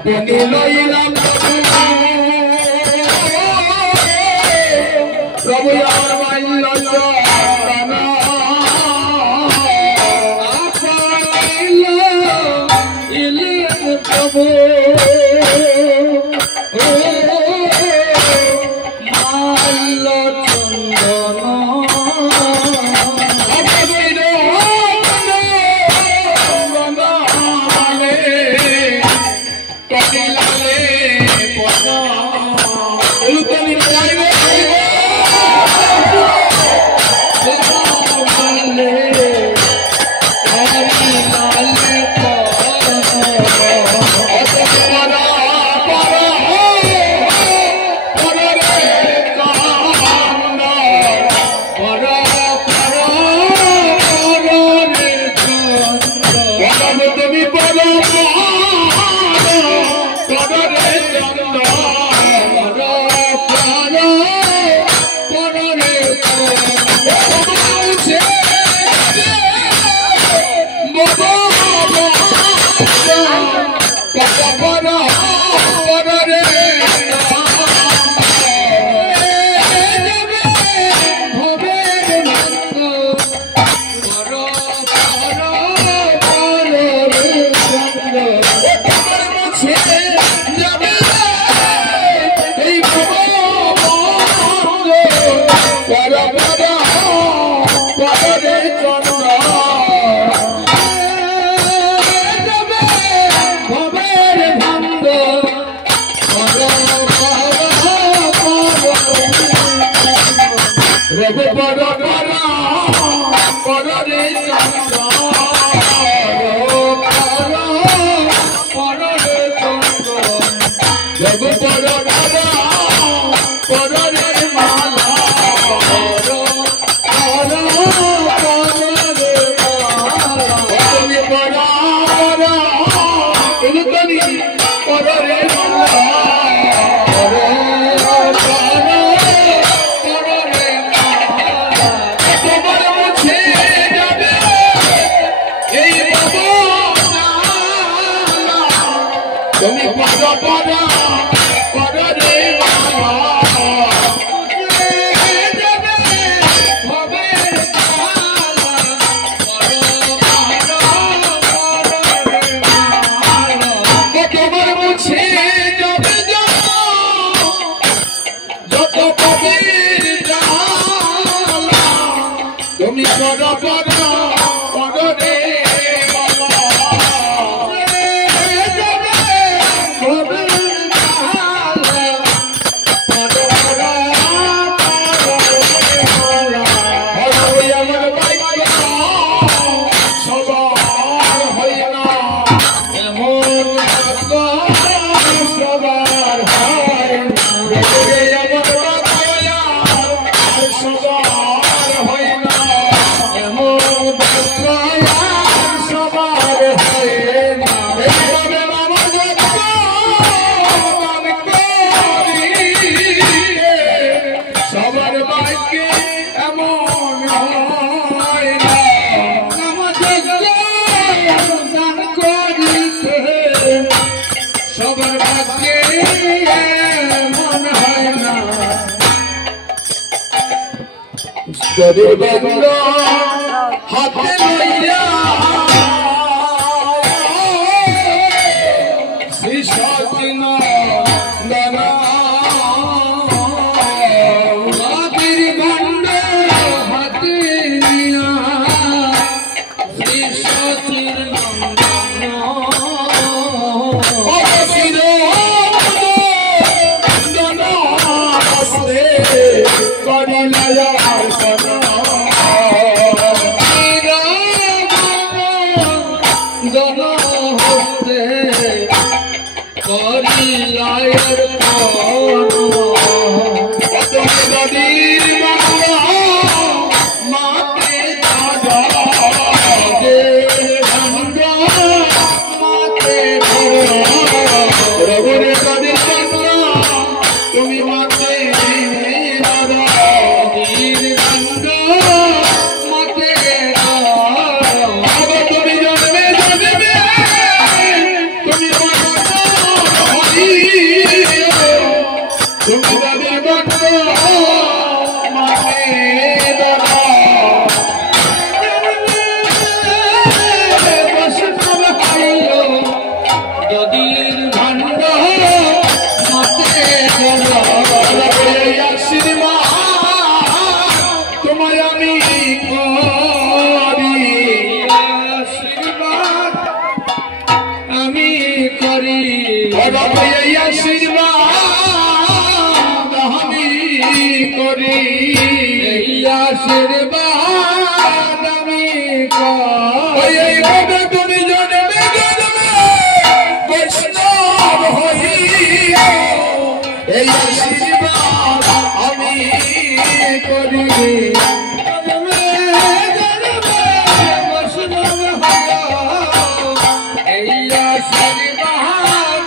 আপনি লইলা প্রভু আমার মাইল চরণ প্রভু হাতে লইয়া শ্রী সচিন দানা হাতির গণ্ড হাতে নিয়া শ্রী সচিন নন্দন আশীর্বাদ আমি করি এইভাবে তুমি জন্মে জন্মে বৈষ্ণব হইও এই আশীর্বাদ আমি করি জন্মে জন্মে বৈষ্ণব হইও এই আশীর্বাদ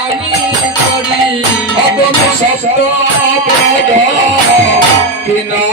আমি করি তুমি সত্য পদ কিনা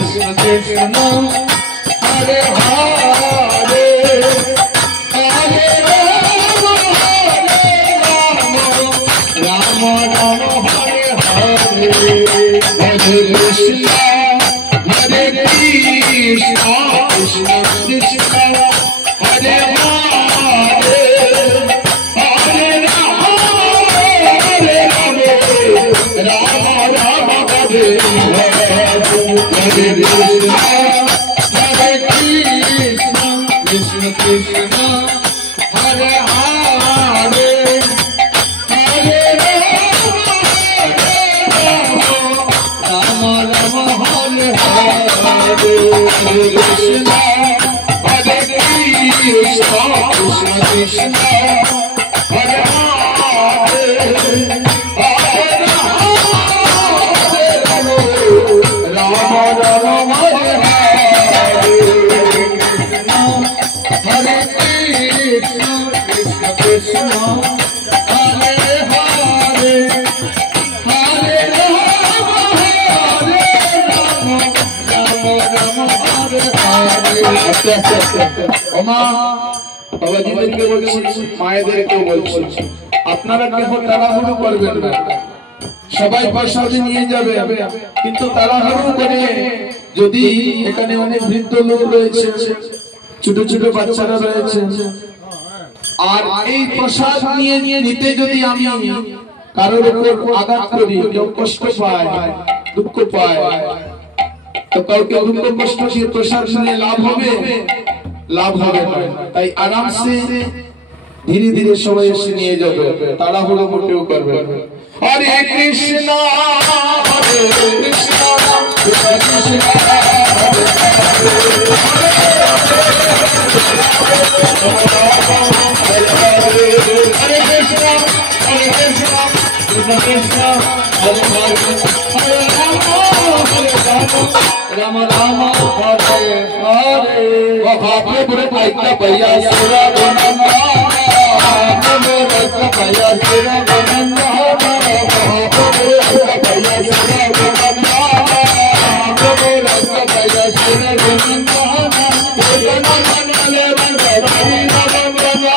Krishna Krishna Hare Hare Hare Rama Rama Rama Hare Hare Hare Krishna Hare Krishna Krishna Krishna Hare Hare Hare Rama Rama Rama Hare Hare Hare Krishna Hare Krishna Krishna Krishna Hare Hare Hare Rama Rama Hare Hare Hare Krishna Hare Krishna Krishna Krishna Hare বাবাজিদেরকে বলছি, মায়েদেরকেও বলছি, আপনারা কেউ তাড়াহুড়ো করবেন না। সবাই পয়সা নিয়ে যাবে, কিন্তু তাড়াহুড়ো করে যদি এখানে অনেক বৃদ্ধ লোক রয়েছে, ছোট ছোট বাচ্চারা রয়েছে, আর এই প্রসাদ নিয়ে নিতে যদি আমি কারোর উপর আঘাত করি, কেউ কষ্ট পায়, দুঃখ পায়, তো কাউকে দুঃখ কষ্ট দিয়ে প্রসাদ নিয়ে লাভ হবে? লাভ হবে না। তাই আরামসে ধীরে ধীরে সবাই এসে নিয়ে যাবে, তাড়াহুড়ো মোটেও করবে। হরে কৃষ্ণ হরে কৃষ্ণ কৃষ্ণ কৃষ্ণ হরে কৃষ্ণ হরে কৃষ্ণ কৃষ্ণ কৃষ্ণ হরে হরে হরে রাম হরে রাম রাম হরে হরে হাতে বুড়ে পাইকা পাইয়া সুরা বননা নমো রক্ত পাইয়া সুরা বননা হাতে বুড়ে পাইকা সুরা বননা নমো রক্ত পাইয়া সুরা বননা বননা মনলে বন্ধ হরি রাম বননা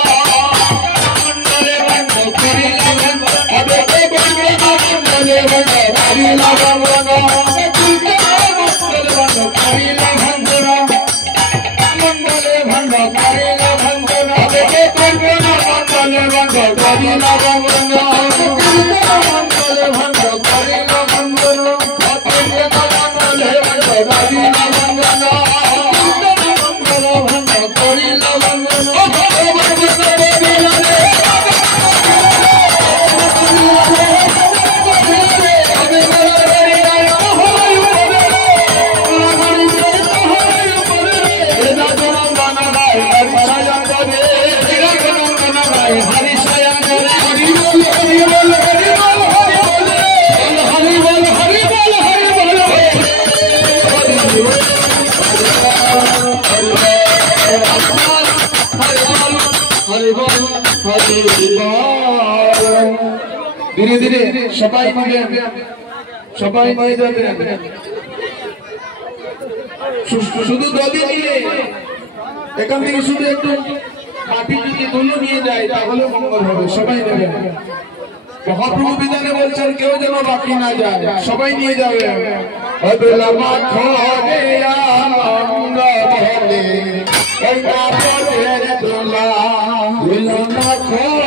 মনলে বন্ধ হরি রাম হাতে বুড়ে মনলে বন্ধ হরি রাম বননা ধীরে ধীরে সবাই নিয়ে যাবে, শুধু দলি নিয়ে এখান থেকে শুধু একটু মাটি যদি ধুলো নিয়ে যায় তাহলে মঙ্গল হবে। সবাই নেবে, মহাপ্রভু বিধানে বলছেন কেউ যেন বাকি না যায়, সবাই নিয়ে যাবে। বদলা মাথা